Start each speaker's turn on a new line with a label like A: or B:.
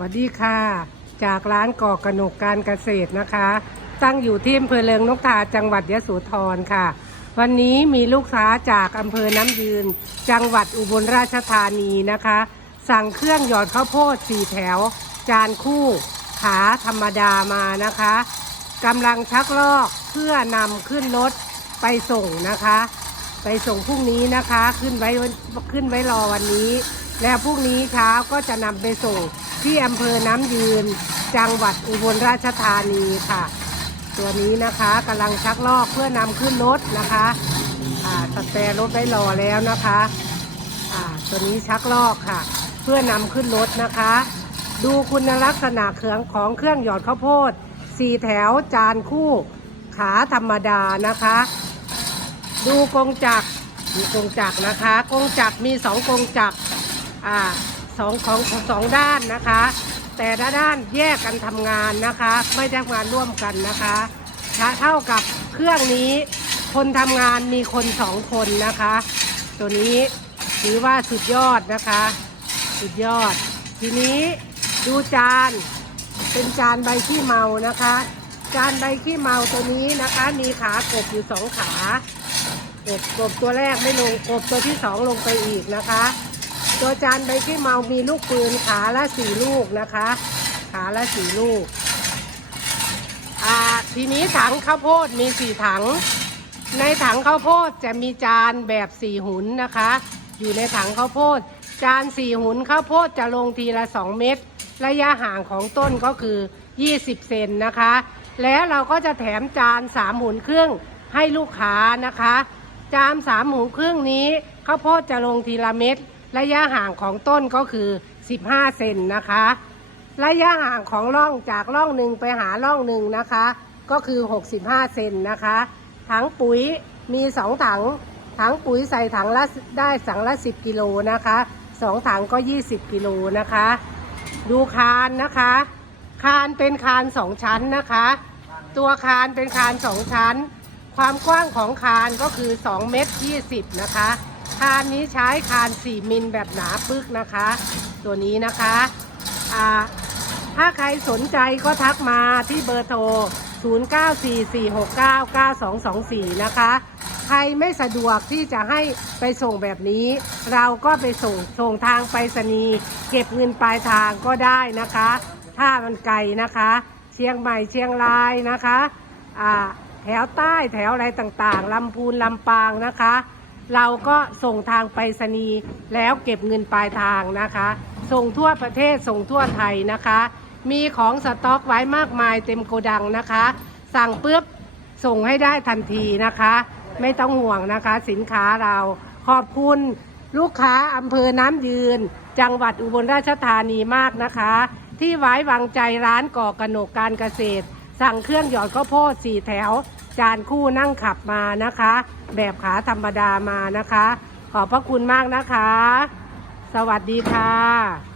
A: วัสดีค่ะ จากร้านก่อกระหนกการเกษตรนะคะ ตั้งอยู่ที่อำเภอเลิงนกทาจังหวัดยะโสธรค่ะ วันนี้มีลูกค้าจากอำเภอน้ำยืน จังหวัดอุบลราชธานีนะคะ สั่งเครื่องหยอดข้าวโพดสี่แถว จานคู่ขาธรรมดามานะคะกำลังชักลอกเพื่อนำขึ้นรถไปส่งนะคะ ไปส่งพรุ่งนี้นะคะขึ้นไว้ขึ้นไว้รอวันนี้ แล้วพรุ่งนี้เช้าก็จะนำไปส่งที่อำเภอน้ำยืน จังหวัดอุบลราชธานีค่ะ ตัวนี้นะคะกำลังชักลอกเพื่อนำขึ้นรถนะคะอ่าสแตรรถไว้รอแล้วนะคะอ่าตัวนี้ชักลอกค่ะ เพื่อนำขึ้นรถนะคะ ดูคุณลักษณะเครื่องของเครื่องหยอดข้าวโพดสี่แถวจานคู่ขาธรรมดานะคะ ดูกงจักรดูกงจักรนะคะ กงจักรมีสองกงจักร อ่าสองของสองด้านนะคะ แต่ละด้านแยกกันทำงานนะคะ ไม่ได้ทำงานร่วมกันนะคะถ้าเท่ากับเครื่องนี้ คนทำงานมีคนสองคนนะคะ ตัวนี้ถือว่าสุดยอดนะคะ สุดยอด ทีนี้ดูจานเป็นจานใบขี้เมานะคะ จานใบขี้เมาตัวนี้นะคะ มีขากบอยู่สองขากบกบตัวแรกไม่ลงกบตัวที่สองลงไปอีกนะคะ ตัวจานใบขี้เมามีลูกปืนขาละสี่ลูกนะคะ ขาละสี่ลูก อ่า ทีนี้ถังข้าวโพดมีสี่ถัง ในถังข้าวโพดจะมีจานแบบสี่หุนนะคะ อยู่ในถังข้าวโพด จานสี่หุนข้าวโพดจะลงทีละสองเม็ด ระยะห่างของต้นก็คือ 20 เซนนะคะ แล้วเราก็จะแถมจานสามหุนครึ่งให้ลูกค้านะคะ จานสามหุนครึ่งนี้ข้าวโพดจะลงทีละเม็ด ระยะห่างของต้นก็คือ 15 เซนนะคะ ระยะห่างของร่องจากร่องหนึ่งไปหาร่องหนึ่งนะคะ ก็คือ 65 เซนนะคะ ถังปุ๋ยมี 2 ถัง ถังปุ๋ยใส่ถังละได้สังละ 10 กิโลนะคะสองถังก็ 20 กิโลนะคะ ดูคานนะคะ คานเป็นคานสองชั้นนะคะ ตัวคานเป็นคานสองชั้น ความกว้างของคานก็คือ 2 เมตร 20 นะคะ คานนี้ใช้คาน 4 มิลแบบหนาปึกนะคะ ตัวนี้นะคะอ่าถ้าใครสนใจก็ทักมาที่เบอร์โทร 0944699224 นะคะ ใครไม่สะดวกที่จะให้ไปส่งแบบนี้ เราก็ไปส่งส่งทางไปรษณีย์เก็บเงินปลายทางก็ได้นะคะ ถ้ามันไกลนะคะ เชียงใหม่เชียงรายนะคะแถวใต้แถวอะไรต่างๆลำพูนลำปางนะคะ เราก็ส่งทางไปรษณีย์แล้วเก็บเงินปลายทางนะคะ ส่งทั่วประเทศส่งทั่วไทยนะคะ มีของสต็อกไว้มากมายเต็มโกดังนะคะ สั่งปุ๊บส่งให้ได้ทันทีนะคะ ไม่ต้องห่วงนะคะสินค้าเราขอบคุณลูกค้าอำเภอน้ำยืน จังหวัดอุบลราชธานีมากนะคะ ที่ไว้วางใจร้านก่อกระหนกการเกษตร สั่งเครื่องหยอดข้าวโพดสี่แถว จานคู่นั่งขับมานะคะ แบบขาธรรมดามานะคะ ขอบพระคุณมากนะคะ สวัสดีค่ะ